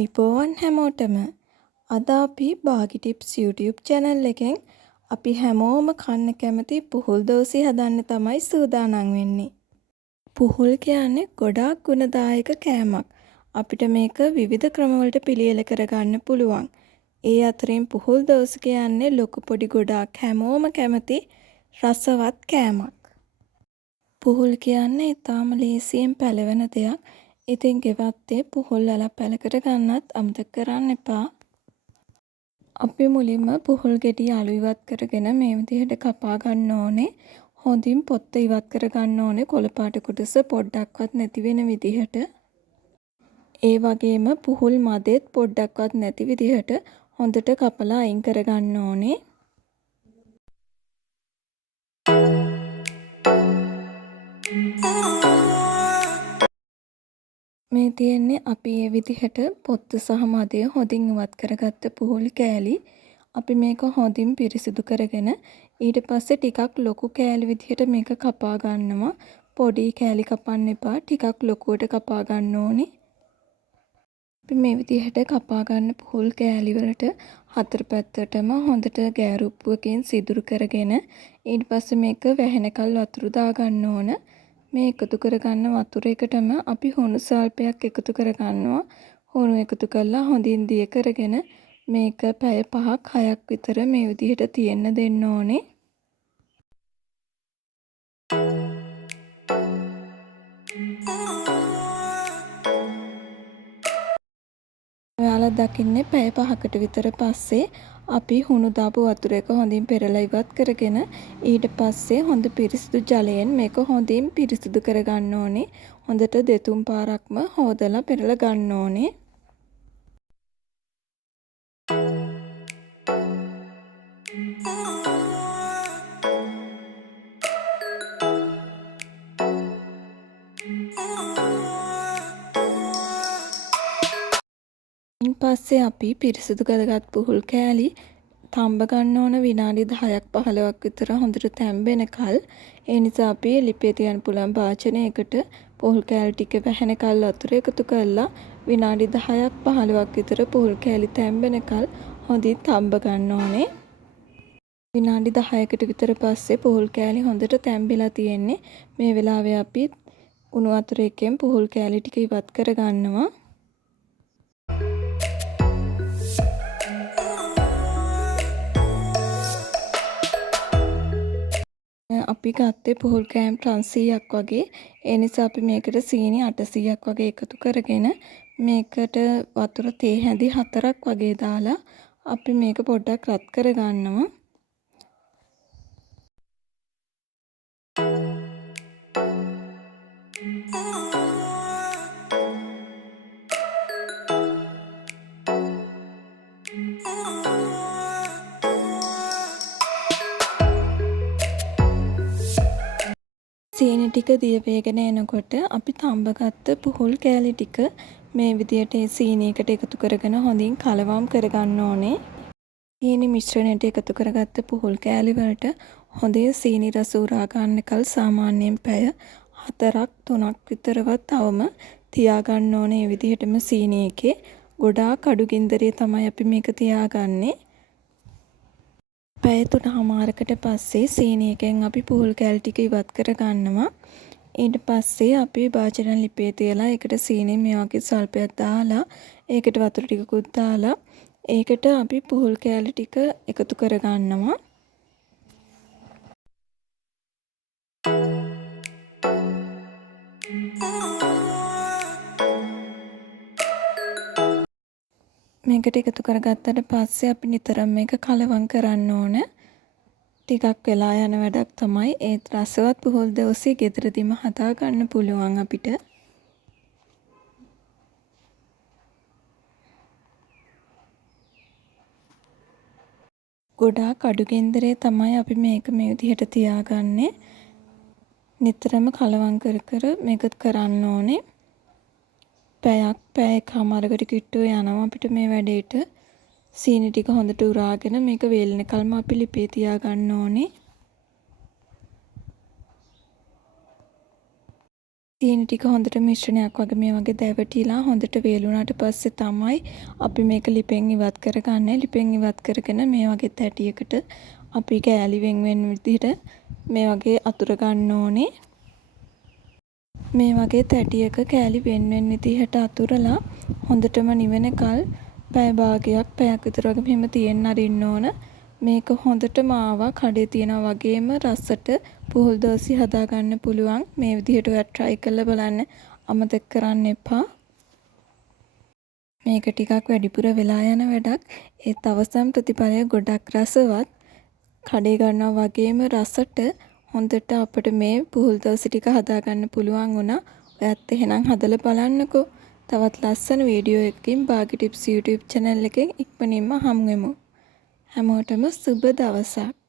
අයිබෝවන් හැමෝටම අද අපි බාගි ටිප්ස් YouTube channel එකෙන් අපි හැමෝම කන්න කැමති පුහුල් දෝසි හදන්න තමයි සූදානම් වෙන්නේ. පුහුල් කියන්නේ ගොඩාක් ගුණදායක කෑමක්. අපිට මේක විවිධ ක්‍රමවලට පිළියෙල කරගන්න පුළුවන්. ඒ අතරින් පුහුල් දෝසි කියන්නේ ලොකු පොඩි ගොඩාක් හැමෝම කැමති රසවත් කෑමක්. පුහුල් කියන්නේ ඊටාම ලේසියෙන් පැලවෙන දෙයක්. ඉතින් ගෙවත්තේ පුහුල් වල පැල කර ගන්නත් අමතක කරන්න එපා. අපි මුලින්ම පුහුල් ගෙඩි අලු ඉවත් කරගෙන මේ විදිහට කපා ගන්න ඕනේ. හොඳින් පොත්ත ඉවත් කර ගන්න ඕනේ කොළ පාට කොටස පොඩ්ඩක්වත් නැති වෙන විදිහට. ඒ වගේම පුහුල් මදෙත් පොඩ්ඩක්වත් නැති විදිහට හොඳට කපලා අයින් කර ගන්න ඕනේ. මේ තියෙන්නේ අපි මේ විදිහට පොත්ත සහ මදය හොඳින් ඉවත් කරගත්ත පුහුල් කෑලි. අපි මේක හොඳින් පිරිසිදු කරගෙන ඊට පස්සේ ටිකක් ලොකු කෑලි විදිහට මේක කපා ගන්නවා. පොඩි කෑලි කපන්න එපා. ටිකක් ලොකුවට කපා ගන්න ඕනේ. අපි මේ විදිහට කපා ගන්න පුහුල් කෑලි වලට හතර පැත්තටම හොඳට ගෑරුප්පුවකින් සිදුරු කරගෙන ඊට පස්සේ මේක වැහෙනකල් වතුර දා ගන්න ඕන. මේ එකතු කරගන්න වතුර එකටම අපි හුණු සල්පයක් එකතු කරගන්නවා. හුණු එකතු කරලා හොඳින් දිය කරගෙන මේක පැය 5ක් 6ක් විතර මේ විදිහට තියෙන්න දෙන්න ඕනේ. ඔයාලා දකින්නේ පැය 5කට විතර පස්සේ අපි හුණු දාපු වතුර එක හොඳින් පෙරලා ඉවත් කරගෙන ඊට පස්සේ හොඳ පිරිසිදු ජලයෙන් මේක හොඳින් පිරිසිදු කරගන්න ඕනේ. හොඳට දෙතුන් පාරක්ම හොදලා පෙරලා ගන්න ඕනේ. ඉන් පස්සේ අපි පිරිසිදු කරගත් පුහුල් කෑලි තම්බ ගන්න ඕන විනාඩි 10ක් 15ක් විතර හොඳට තැම්බෙනකල්. ඒ නිසා අපි ලිපේ තියන්න පුළුවන් භාජනයකට පුහුල් කෑලි ටික වැහෙනකල් වතුර එකතු කරලා විනාඩි 10ක් 15ක් විතර පුහුල් කෑලි තැම්බෙනකල් හොඳින් තම්බ ගන්න ඕනේ. විනාඩි 10කට විතර පස්සේ පුහුල් කෑලි හොඳට තැම්බිලා තියෙන්නේ. මේ වෙලාවේ අපි උණු වතුර එකෙන් පුහුල් කෑලි ටික ඉවත් කර ගන්නවා. අපි ගත්තේ පුහුල් කෑම් 500ක් වගේ. ඒ නිසා අපි මේකට සීනි 800ක් වගේ එකතු කරගෙන මේකට වතුර තේ හැඳි 4ක් වගේ දාලා අපි මේක පොඩ්ඩක් රත් කර ගන්නවා. සීනි ටික දිය වේගෙන එනකොට අපි තඹගත්ත පුහුල් කෑලි ටික මේ විදියට සීනියකට එකතු කරගෙන හොඳින් කලවම් කරගන්න ඕනේ. සීනි මිශ්‍රණයට එකතු කරගත්ත පුහුල් කෑලි වලට හොඳින් සීනි රස උරා ගන්නකල් සාමාන්‍යයෙන් පැය 4ක් 3ක් විතරවත් තවම තියාගන්න ඕනේ. මේ විදිහටම සීනි එකේ ගොඩාක් අඩු ගින්දරේ තමයි අපි මේක තියාගන්නේ. පැය 3මාරකට පස්සේ සීනි එකෙන් අපි පුහුල් කෑලි ටික ඉවත් කර ගන්නවා. ඊට පස්සේ අපි භාජන ලිපේ තියලා ඒකට සීනි මේ වගේ සල්පයක් දාලා ඒකට වතුර ටිකකුත් දාලා ඒකට අපි පුහුල් කෑලි ටික එකතු කර ගන්නවා. මේකට එකතු කරගත්තට පස්සේ අපි නිතරම මේක කලවම් කරන්න ඕන. ටිකක් වෙලා යන වැඩක් තමයි. ඒත් රසවත් පුහුල් දෝසි ගෙදරදීම හදා ගන්න පුළුවන් අපිට. ගොඩාක් අඩු ගෙන්දරේ තමයි අපි මේක මේ විදිහට තියාගන්නේ. නිතරම කලවම් කර කර මේක කරන්න ඕනේ. පැය එකමාරකට කිට්ටුව යනවා අපිට මේ වැඩේට. සීනි ටික හොඳට උරාගෙන මේක වේලෙනකල්ම අපි ලිපේ තියා ගන්න ඕනේ. සීනි ටික හොඳට මිශ්‍රණයක් වගේ මේ වගේ දැවටිලා හොඳට වේලුණාට පස්සේ තමයි අපි මේක ලිපෙන් ඉවත් කරගන්නේ. ලිපෙන් ඉවත් කරගෙන මේ වගේ තැටියකට අපි කෑලි වෙන වෙන විදිහට මේ වගේ අතුර ගන්න ඕනේ. මේ වගේ තැටියක කෑලි වෙන වෙන විදිහට අතුරලා හොඳටම නිවෙනකල් පැය භාගයක් පැයක් විතර වගේ මෙහෙම තියන්න අරින්න ඕන. මේක හොඳටම ආවා කඩේ තියනා වගේම රසට පුහුල් දෝසි හදාගන්න පුළුවන්. මේ විදිහට ඔයා try කරලා බලන්න. අමතක කරන්න එපා. මේක ටිකක් වැඩිපුර වෙලා යන වැඩක්. ඒත් අවසන් ප්‍රතිඵලය ගොඩක් රසවත්. කඩේ ගන්නවා වගේම රසට හොඳට අපිට මේ පුහුල් දෝසි ටික හදාගන්න පුළුවන් වුණා. ඔයත් එහෙනම් හදලා බලන්නකෝ. තවත් ලස්සන වීඩියෝ එකකින් බාගි ටිප්ස් YouTube channel එකෙන් ඉක්මනින්ම හමු වෙමු. හැමෝටම සුබ දවසක්.